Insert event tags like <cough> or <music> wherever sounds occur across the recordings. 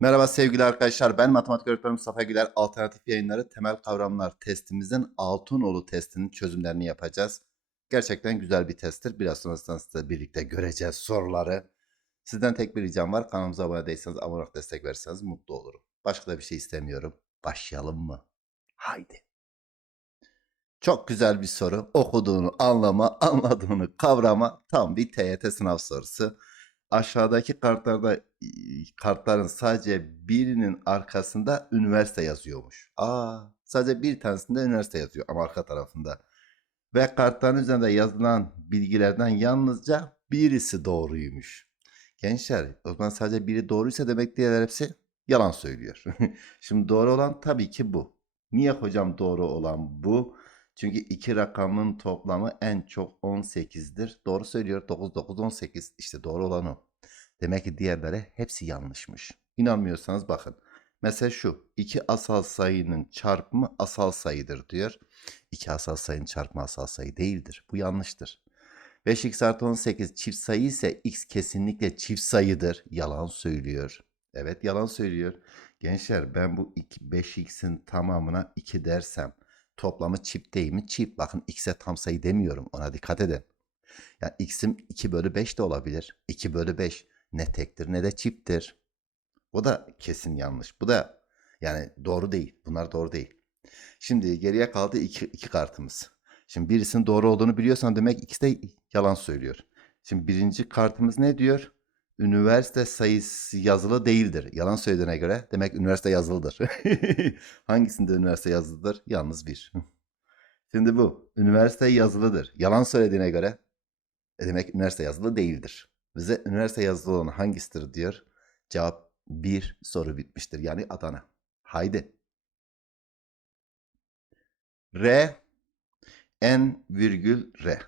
Merhaba sevgili arkadaşlar. Ben matematik öğretmeni Mustafa Güler. Alternatif yayınları temel kavramlar testimizin Altınoğlu testinin çözümlerini yapacağız. Gerçekten güzel bir testtir. Biraz sonrasında size birlikte göreceğiz soruları. Sizden tek bir ricam var. Kanalımıza abone değilseniz abone olarak destek verirseniz mutlu olurum. Başka da bir şey istemiyorum. Başlayalım mı? Haydi. Çok güzel bir soru. Okuduğunu anlama, <laughs> anladığını kavrama tam bir TYT sınav sorusu. Aşağıdaki kartlarda kartların sadece birinin arkasında üniversite yazıyormuş. Aa, sadece bir tanesinde üniversite yazıyor ama arka tarafında. Ve kartların üzerinde yazılan bilgilerden yalnızca birisi doğruymuş. Gençler, o zaman sadece biri doğruysa demek diğerler hepsi yalan söylüyor. <laughs> Şimdi doğru olan tabii ki bu. Niye hocam doğru olan bu? Çünkü iki rakamın toplamı en çok 18'dir. Doğru söylüyor. 9, 9, 18. İşte doğru olan o. Demek ki diğerleri hepsi yanlışmış. İnanmıyorsanız bakın. Mesela şu. iki asal sayının çarpımı asal sayıdır diyor. İki asal sayının çarpımı asal sayı değildir. Bu yanlıştır. 5x artı 18 çift sayı ise x kesinlikle çift sayıdır. Yalan söylüyor. Evet yalan söylüyor. Gençler ben bu 5x'in tamamına 2 dersem toplamı çift değil mi? Çift. Bakın x'e tam sayı demiyorum. Ona dikkat edin. Yani x'im 2 bölü 5 de olabilir. 2 bölü 5 ne tektir ne de çifttir. O da kesin yanlış. Bu da yani doğru değil. Bunlar doğru değil. Şimdi geriye kaldı iki, iki kartımız. Şimdi birisinin doğru olduğunu biliyorsan demek ikisi de yalan söylüyor. Şimdi birinci kartımız ne diyor? Üniversite sayısı yazılı değildir. Yalan söylediğine göre demek üniversite yazılıdır. <laughs> Hangisinde üniversite yazılıdır? Yalnız bir. <laughs> Şimdi bu. Üniversite yazılıdır. Yalan söylediğine göre e demek üniversite yazılı değildir. Bize üniversite yazılı olan hangisidir diyor. Cevap bir soru bitmiştir. Yani Adana. Haydi. R N virgül R.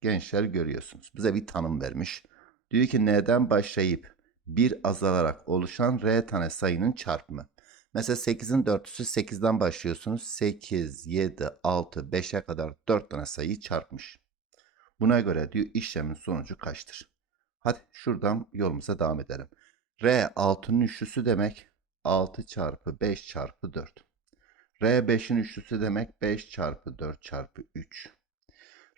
Gençler görüyorsunuz. Bize bir tanım vermiş. Diyor ki n'den başlayıp bir azalarak oluşan r tane sayının çarpımı. Mesela 8'in dörtlüsü 8'den başlıyorsunuz. 8, 7, 6, 5'e kadar 4 tane sayıyı çarpmış. Buna göre diyor işlemin sonucu kaçtır? Hadi şuradan yolumuza devam edelim. R 6'nın üçlüsü demek 6 çarpı 5 çarpı 4. R 5'in üçlüsü demek 5 çarpı 4 çarpı 3.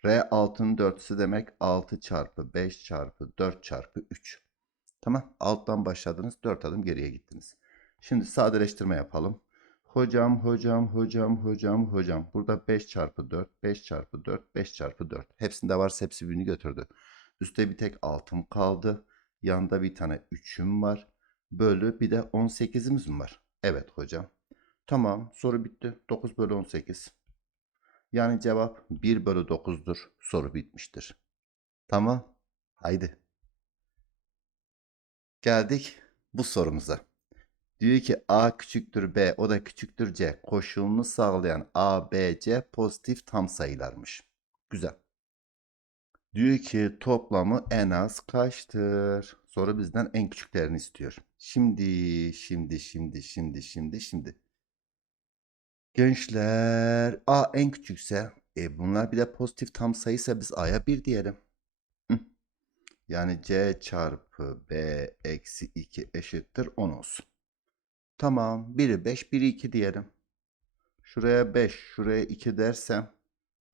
R 6'nın dörtlüsü demek 6 çarpı 5 çarpı 4 çarpı 3. Tamam alttan başladınız 4 adım geriye gittiniz. Şimdi sadeleştirme yapalım. Hocam, hocam, hocam, hocam, hocam. Burada 5 çarpı 4, 5 çarpı 4, 5 çarpı 4. Hepsinde varsa hepsi birini götürdü. Üste bir tek altım kaldı. Yanında bir tane 3'üm var. Bölü bir de 18'imiz mi var? Evet hocam. Tamam soru bitti. 9 bölü 18. Yani cevap 1 bölü 9'dur. Soru bitmiştir. Tamam. Haydi. Geldik bu sorumuza. Diyor ki A küçüktür B o da küçüktür C koşulunu sağlayan A, B, C pozitif tam sayılarmış. Güzel. Diyor ki toplamı en az kaçtır? Soru bizden en küçüklerini istiyor. Şimdi, şimdi, şimdi, şimdi, şimdi, şimdi. Gençler A en küçükse e bunlar bir de pozitif tam sayıysa biz A'ya 1 diyelim. Yani C çarpı B eksi 2 eşittir 10 olsun. Tamam. Biri 5, biri 2 diyelim. Şuraya 5, şuraya 2 dersem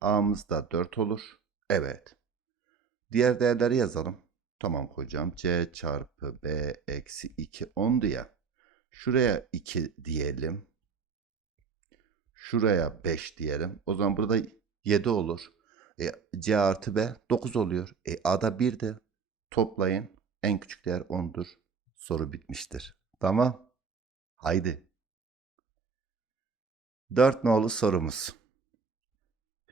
A'mız da 4 olur. Evet. Diğer değerleri yazalım. Tamam hocam. C çarpı B eksi 2 10'du ya. Şuraya 2 diyelim. Şuraya 5 diyelim. O zaman burada 7 olur. E, C artı B 9 oluyor. E, A'da 1 de toplayın. En küçük değer 10'dur. Soru bitmiştir. Tamam. Haydi. 4 nolu sorumuz.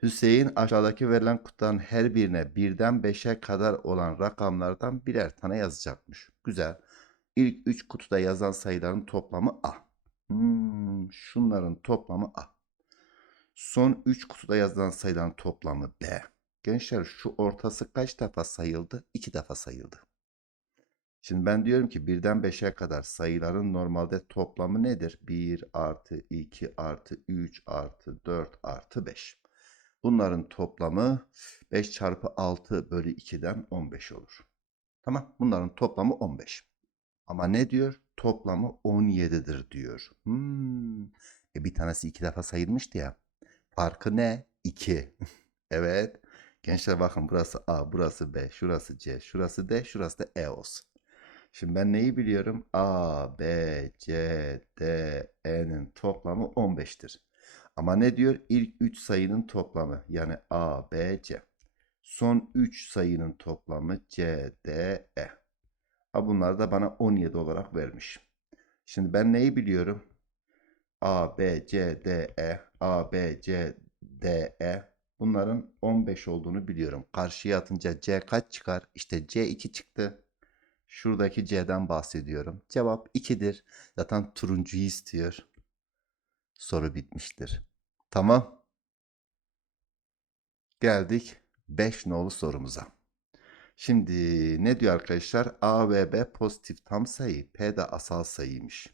Hüseyin aşağıdaki verilen kutuların her birine birden 5'e kadar olan rakamlardan birer tane yazacakmış. Güzel. İlk 3 kutuda yazan sayıların toplamı A. Hmm, şunların toplamı A. Son 3 kutuda yazılan sayıların toplamı B. Gençler şu ortası kaç defa sayıldı? 2 defa sayıldı. Şimdi ben diyorum ki birden 5'e kadar sayıların normalde toplamı nedir? 1 artı 2 artı 3 artı 4 artı 5. Bunların toplamı 5 çarpı 6 bölü 2'den 15 olur. Tamam bunların toplamı 15. Ama ne diyor? toplamı 17'dir diyor. Hmm. E bir tanesi iki defa sayılmıştı ya. Farkı ne? 2. <laughs> evet. Gençler bakın burası A, burası B, şurası C, şurası D, şurası da E olsun. Şimdi ben neyi biliyorum? A, B, C, D, E'nin toplamı 15'tir. Ama ne diyor? İlk 3 sayının toplamı. Yani A, B, C. Son 3 sayının toplamı C, D, E. Ha bunlar da bana 17 olarak vermiş. Şimdi ben neyi biliyorum? A, B, C, D, E. A, B, C, D, E. Bunların 15 olduğunu biliyorum. Karşıya atınca C kaç çıkar? İşte C 2 çıktı. Şuradaki C'den bahsediyorum. Cevap 2'dir. Zaten turuncuyu istiyor. Soru bitmiştir. Tamam. Geldik 5 nolu sorumuza. Şimdi ne diyor arkadaşlar? A ve B pozitif tam sayı. P de asal sayıymış.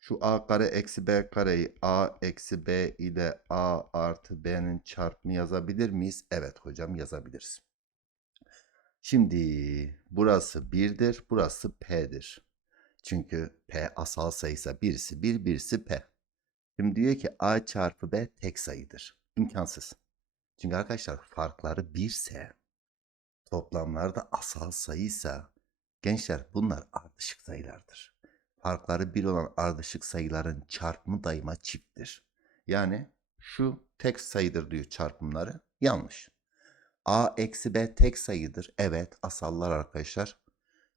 Şu A kare eksi B kareyi A eksi B ile A artı B'nin çarpımı yazabilir miyiz? Evet hocam yazabiliriz. Şimdi burası 1'dir, burası P'dir. Çünkü P asal sayıysa birisi 1, birisi P. Şimdi diyor ki A çarpı B tek sayıdır. İmkansız. Çünkü arkadaşlar farkları 1 ise toplamlar da asal sayıysa gençler bunlar ardışık sayılardır. Farkları 1 olan ardışık sayıların çarpımı daima çifttir. Yani şu tek sayıdır diyor çarpımları. Yanlış. A eksi B tek sayıdır. Evet asallar arkadaşlar.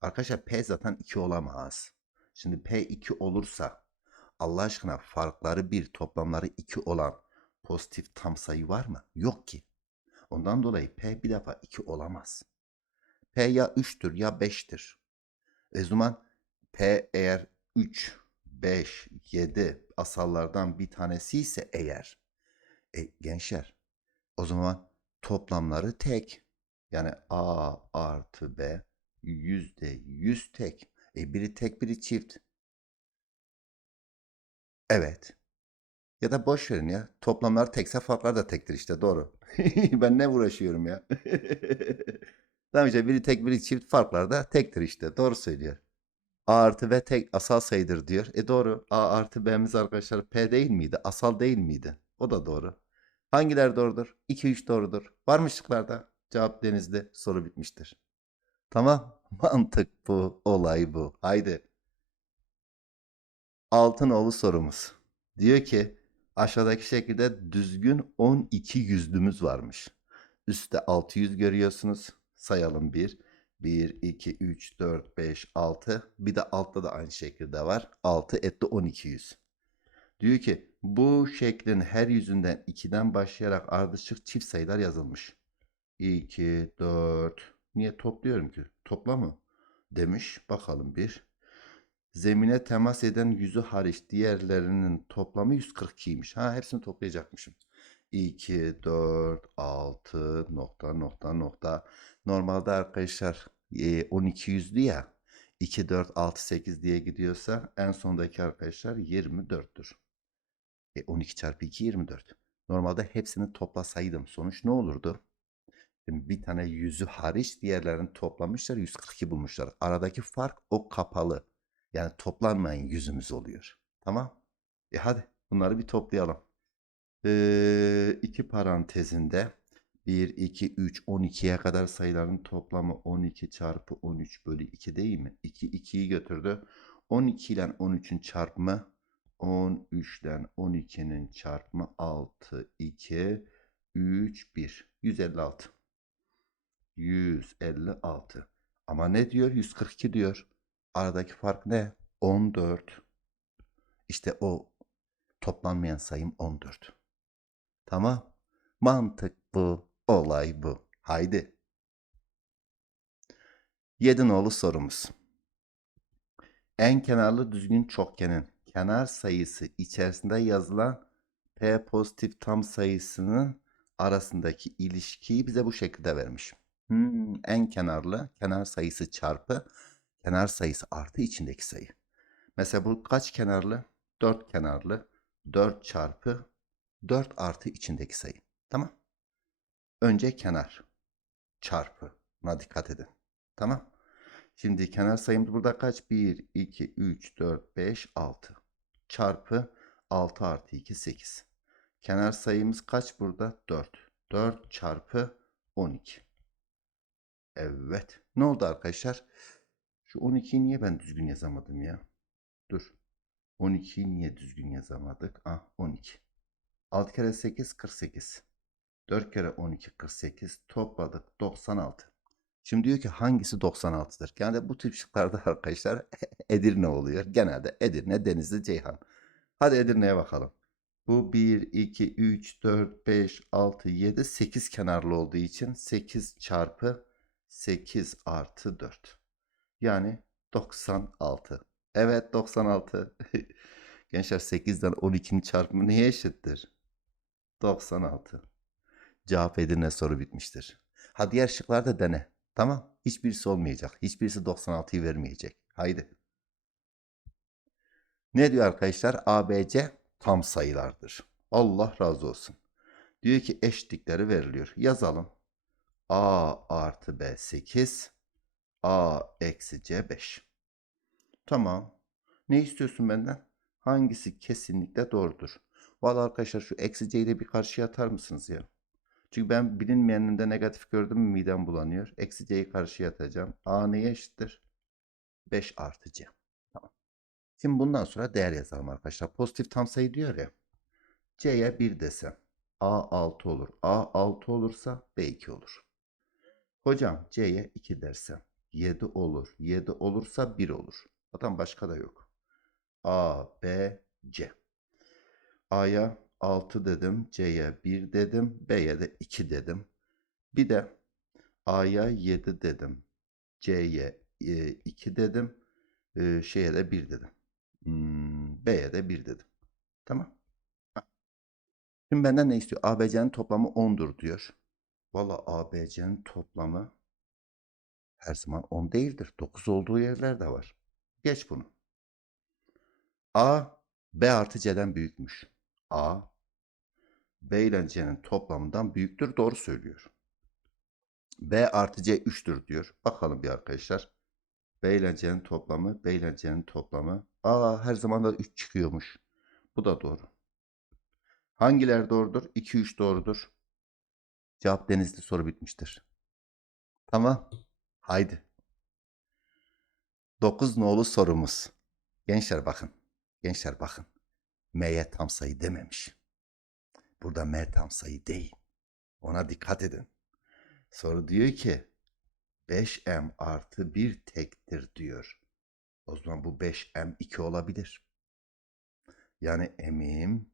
Arkadaşlar P zaten 2 olamaz. Şimdi P 2 olursa Allah aşkına farkları 1 toplamları 2 olan pozitif tam sayı var mı? Yok ki. Ondan dolayı P bir defa 2 olamaz. P ya 3'tür ya 5'tir. E zaman P eğer 3, 5, 7 asallardan bir tanesi ise eğer e, gençler o zaman toplamları tek. Yani A artı B yüzde yüz tek. E biri tek biri çift. Evet. Ya da boş verin ya. Toplamlar tekse farklar da tektir işte doğru. <laughs> ben ne uğraşıyorum ya. <laughs> tamam işte biri tek biri çift farklar da tektir işte. Doğru söylüyor. A artı B tek asal sayıdır diyor. E doğru. A artı B'miz arkadaşlar P değil miydi? Asal değil miydi? O da doğru. Hangiler doğrudur? 2 3 doğrudur. Var mı şıklarda? Cevap denizde. Soru bitmiştir. Tamam. <laughs> Mantık bu. Olay bu. Haydi. Altınoğlu sorumuz. Diyor ki aşağıdaki şekilde düzgün 12 yüzlümüz varmış. Üstte 600 görüyorsunuz. Sayalım 1. 1, 2, 3, 4, 5, 6. Bir de altta da aynı şekilde var. 6 etti 12 yüz. Diyor ki bu şeklin her yüzünden 2'den başlayarak ardışık çift sayılar yazılmış. 2, 4. Niye topluyorum ki? Topla mı? Demiş. Bakalım bir. Zemine temas eden yüzü hariç diğerlerinin toplamı 142'ymiş. Ha hepsini toplayacakmışım. 2, 4, 6 nokta nokta nokta. Normalde arkadaşlar e, 12 yüzlü ya. 2, 4, 6, 8 diye gidiyorsa en sondaki arkadaşlar 24'tür. E, 12 çarpı 2 24. Normalde hepsini toplasaydım sonuç ne olurdu? Şimdi bir tane yüzü hariç diğerlerini toplamışlar 142 bulmuşlar. Aradaki fark o kapalı. Yani toplanmayan yüzümüz oluyor. Tamam. E hadi bunları bir toplayalım. Ee, iki parantezinde 1, 2, 3, 12'ye kadar sayıların toplamı 12 çarpı 13 bölü 2 değil mi? 2, 2'yi götürdü. 12 ile 13'ün çarpımı 13 ile 12'nin çarpımı 6, 2, 3, 1. 156. 156. Ama ne diyor? 142 diyor. Aradaki fark ne? 14. İşte o toplanmayan sayım 14. Tamam. Mantık bu. Olay bu. Haydi. Yedi nolu sorumuz. En kenarlı düzgün çokgenin kenar sayısı içerisinde yazılan P pozitif tam sayısının arasındaki ilişkiyi bize bu şekilde vermiş. Hmm, en kenarlı kenar sayısı çarpı kenar sayısı artı içindeki sayı. Mesela bu kaç kenarlı? 4 kenarlı. 4 çarpı 4 artı içindeki sayı. Tamam. Önce kenar çarpı. Buna dikkat edin. Tamam. Şimdi kenar sayımız burada kaç? 1, 2, 3, 4, 5, 6. Çarpı 6 artı 2, 8. Kenar sayımız kaç burada? 4. 4 çarpı 12. Evet. Ne oldu arkadaşlar? Şu 12'yi niye ben düzgün yazamadım ya? Dur. 12'yi niye düzgün yazamadık? Ah 12. 6 kere 8 48. 4 kere 12 48. Topladık 96. Şimdi diyor ki hangisi 96'dır? Genelde bu tip şıklarda <laughs> arkadaşlar Edirne oluyor. Genelde Edirne, Denizli, Ceyhan. Hadi Edirne'ye bakalım. Bu 1, 2, 3, 4, 5, 6, 7, 8 kenarlı olduğu için 8 çarpı 8 artı 4. Yani 96. Evet 96. <laughs> Gençler 8'den 12'nin çarpımı neye eşittir? 96. Cevap Edirne soru bitmiştir. Ha diğer şıklarda dene. Tamam. Hiçbirisi olmayacak. Hiçbirisi 96'yı vermeyecek. Haydi. Ne diyor arkadaşlar? ABC tam sayılardır. Allah razı olsun. Diyor ki eşitlikleri veriliyor. Yazalım. A artı B 8. A eksi C 5. Tamam. Ne istiyorsun benden? Hangisi kesinlikle doğrudur? Valla arkadaşlar şu eksi C'yi de bir karşıya atar mısınız ya? Çünkü ben bilinmeyeninde negatif gördüm mü midem bulanıyor. Eksi C'yi karşıya atacağım. A neye eşittir? 5 artı C. Tamam. Şimdi bundan sonra değer yazalım arkadaşlar. Pozitif tam sayı diyor ya. C'ye 1 desem. A 6 olur. A 6 olursa B 2 olur. Hocam C'ye 2 dersem. 7 olur. 7 olursa 1 olur. Zaten başka da yok. A, B, C. A'ya 6 dedim. C'ye 1 dedim. B'ye de 2 dedim. Bir de A'ya 7 dedim. C'ye 2 dedim. E, şeye de 1 dedim. Hmm, B'ye de 1 dedim. Tamam. Şimdi benden ne istiyor? ABC'nin toplamı 10'dur diyor. Valla ABC'nin toplamı her zaman 10 değildir. 9 olduğu yerler de var. Geç bunu. A, B artı C'den büyükmüş. A, B ile C'nin toplamından büyüktür. Doğru söylüyor. B artı C 3'tür diyor. Bakalım bir arkadaşlar. B ile C'nin toplamı, B ile C'nin toplamı. A her zaman da 3 çıkıyormuş. Bu da doğru. Hangileri doğrudur? 2, 3 doğrudur. Cevap denizli soru bitmiştir. Tamam. Haydi. 9 nolu sorumuz. Gençler bakın. Gençler bakın. M'ye tam sayı dememiş. Burada M tam sayı değil. Ona dikkat edin. Soru diyor ki 5M artı 1 tektir diyor. O zaman bu 5M 2 olabilir. Yani M'im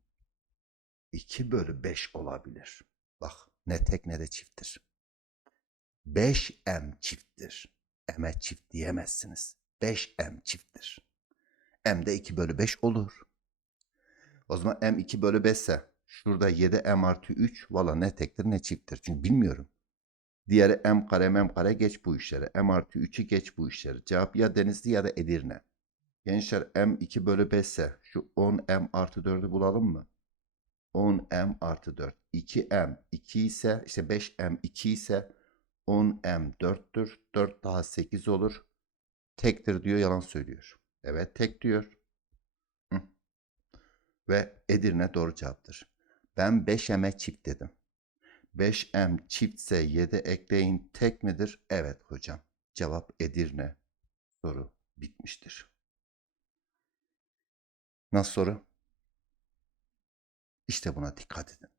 2 bölü 5 olabilir. Bak ne tek ne de çifttir. 5M çifttir. M'e çift diyemezsiniz. 5M çifttir. M de 2 bölü 5 olur. O zaman M 2 bölü 5 ise şurada 7 M artı 3 valla ne tektir ne çifttir. Çünkü bilmiyorum. Diğeri M kare M kare geç bu işleri. M artı 3'ü geç bu işleri. Cevap ya Denizli ya da Edirne. Gençler M 2 bölü 5 ise şu 10 M artı 4'ü bulalım mı? 10 M artı 4. 2 M 2 ise işte 5 M 2 ise 10 M 4'tür. 4 daha 8 olur. Tektir diyor yalan söylüyor. Evet tek diyor. Ve Edirne doğru cevaptır. Ben 5M'e çift dedim. 5M çiftse 7 ekleyin tek midir? Evet hocam. Cevap Edirne. Soru bitmiştir. Nasıl soru? İşte buna dikkat edin.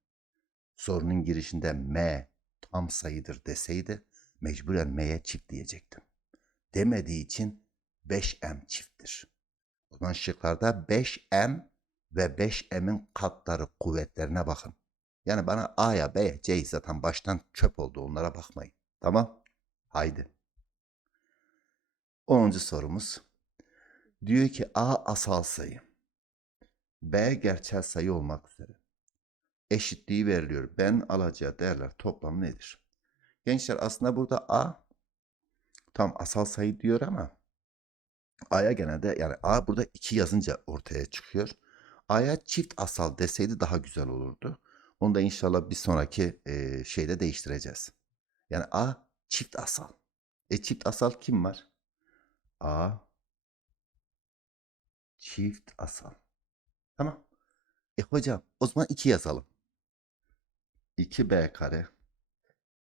Sorunun girişinde M tam sayıdır deseydi mecburen M'ye çift diyecektim. Demediği için 5M çifttir. O zaman şıklarda 5M ve 5M'in katları kuvvetlerine bakın. Yani bana A'ya B'ye C'yi zaten baştan çöp oldu onlara bakmayın. Tamam? Haydi. 10. sorumuz. Diyor ki A asal sayı. B gerçel sayı olmak üzere. Eşitliği veriliyor. Ben alacağı değerler toplamı nedir? Gençler aslında burada A tam asal sayı diyor ama A'ya genelde yani A burada 2 yazınca ortaya çıkıyor. A'ya çift asal deseydi daha güzel olurdu. Onu da inşallah bir sonraki e, şeyde değiştireceğiz. Yani A çift asal. E çift asal kim var? A çift asal. Tamam. E hocam o zaman 2 yazalım. 2b kare.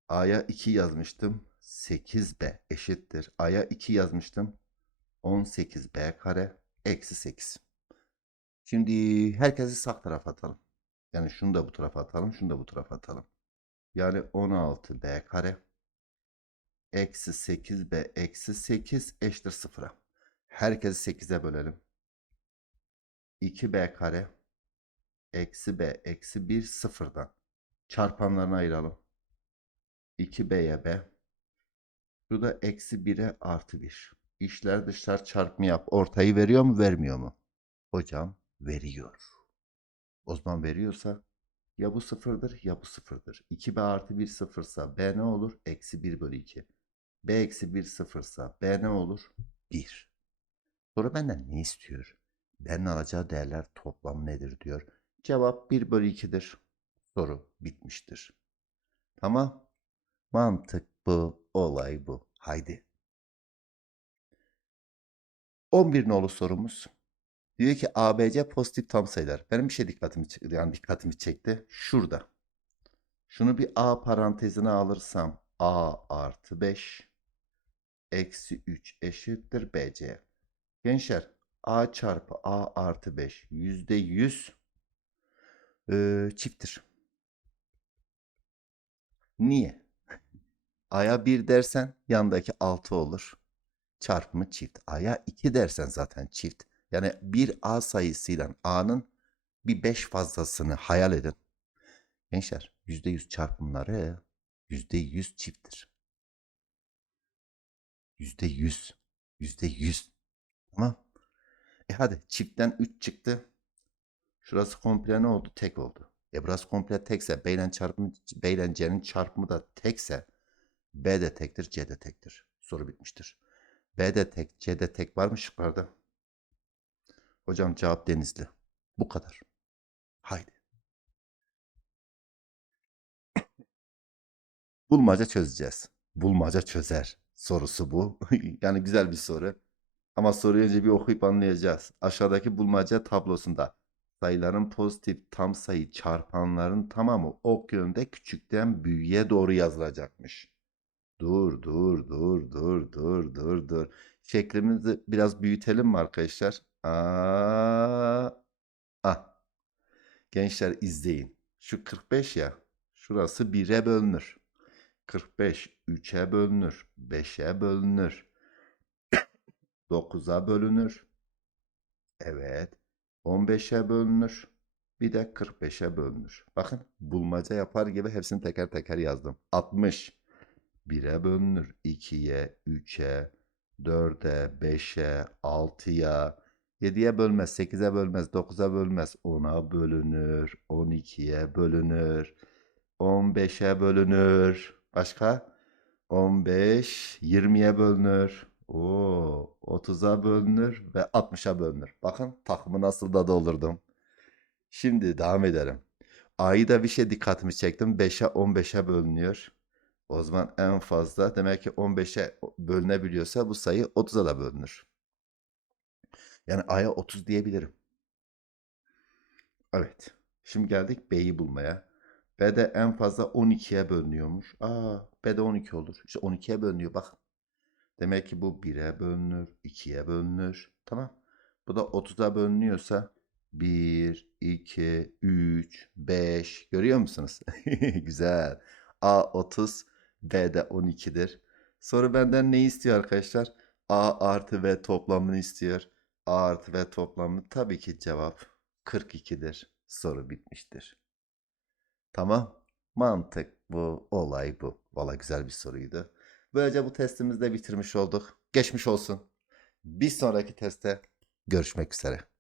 A'ya 2 yazmıştım. 8b eşittir. A'ya 2 yazmıştım. 18b kare eksi 8. Şimdi herkesi sağ tarafa atalım. Yani şunu da bu tarafa atalım. Şunu da bu tarafa atalım. Yani 16b kare eksi 8b eksi 8 eşittir 0'a. Herkesi 8'e bölelim. 2b kare eksi b eksi 1 sıfırdan çarpanlarına ayıralım. 2b'ye b. Şurada eksi 1'e artı 1. İşler dışlar çarpımı yap. Ortayı veriyor mu vermiyor mu? Hocam veriyor. O zaman veriyorsa ya bu sıfırdır ya bu sıfırdır. 2b artı 1 sıfırsa b ne olur? Eksi 1 bölü 2. b eksi 1 sıfırsa b ne olur? 1. Sonra benden ne istiyor? B'nin alacağı değerler toplam nedir diyor. Cevap 1 bölü 2'dir. Soru bitmiştir. Tamam. Mantık bu. Olay bu. Haydi. 11 nolu sorumuz. Diyor ki ABC pozitif tam sayılar. Benim bir şey dikkatimi. Yani dikkatimi çekti. Şurada. Şunu bir A parantezine alırsam A artı 5 eksi 3 eşittir BC. Gençler A çarpı A artı 5 yüzde yüz eee, çifttir. Niye? <laughs> A'ya 1 dersen yandaki 6 olur. Çarpımı çift. A'ya 2 dersen zaten çift. Yani bir A sayısıyla A'nın bir 5 fazlasını hayal edin. Gençler %100 çarpımları %100 çifttir. %100. %100. Tamam. E hadi çiftten 3 çıktı. Şurası komple ne oldu? Tek oldu. E burası komple tekse B ile çarpımı B ile C'nin çarpımı da tekse B de tektir, C de tektir. Soru bitmiştir. B de tek, C de tek var mı şıklarda? Hocam cevap Denizli. Bu kadar. Haydi. Bulmaca çözeceğiz. Bulmaca çözer sorusu bu. <laughs> yani güzel bir soru. Ama soruyu önce bir okuyup anlayacağız. Aşağıdaki bulmaca tablosunda sayıların pozitif tam sayı çarpanların tamamı ok yönde küçükten büyüğe doğru yazılacakmış. Dur dur dur dur dur dur dur. Şeklimizi biraz büyütelim mi arkadaşlar? Aa, ah. Gençler izleyin. Şu 45 ya. Şurası 1'e bölünür. 45 3'e bölünür. 5'e bölünür. <coughs> 9'a bölünür. Evet. 15'e bölünür. Bir de 45'e bölünür. Bakın bulmaca yapar gibi hepsini teker teker yazdım. 60. 1'e bölünür. 2'ye, 3'e, 4'e, 5'e, 6'ya, 7'ye bölmez, 8'e bölmez, 9'a bölmez, 10'a bölünür, 12'ye bölünür, 15'e bölünür. Başka? 15, 20'ye bölünür. Oo, 30'a bölünür ve 60'a bölünür. Bakın takımı nasıl da doldurdum. Şimdi devam edelim. A'yı da bir şey dikkatimi çektim. 5'e 15'e bölünüyor. O zaman en fazla demek ki 15'e bölünebiliyorsa bu sayı 30'a da bölünür. Yani A'ya 30 diyebilirim. Evet. Şimdi geldik B'yi bulmaya. B'de en fazla 12'ye bölünüyormuş. Aa, B'de 12 olur. İşte 12'ye bölünüyor bak. Demek ki bu 1'e bölünür, 2'ye bölünür. Tamam. Bu da 30'a bölünüyorsa 1, 2, 3, 5. Görüyor musunuz? <laughs> Güzel. A 30, B de 12'dir. Soru benden ne istiyor arkadaşlar? A artı V toplamını istiyor. A artı V toplamı tabii ki cevap 42'dir. Soru bitmiştir. Tamam. Mantık bu, olay bu. Valla güzel bir soruydu. Böylece bu testimizi de bitirmiş olduk. Geçmiş olsun. Bir sonraki testte görüşmek üzere.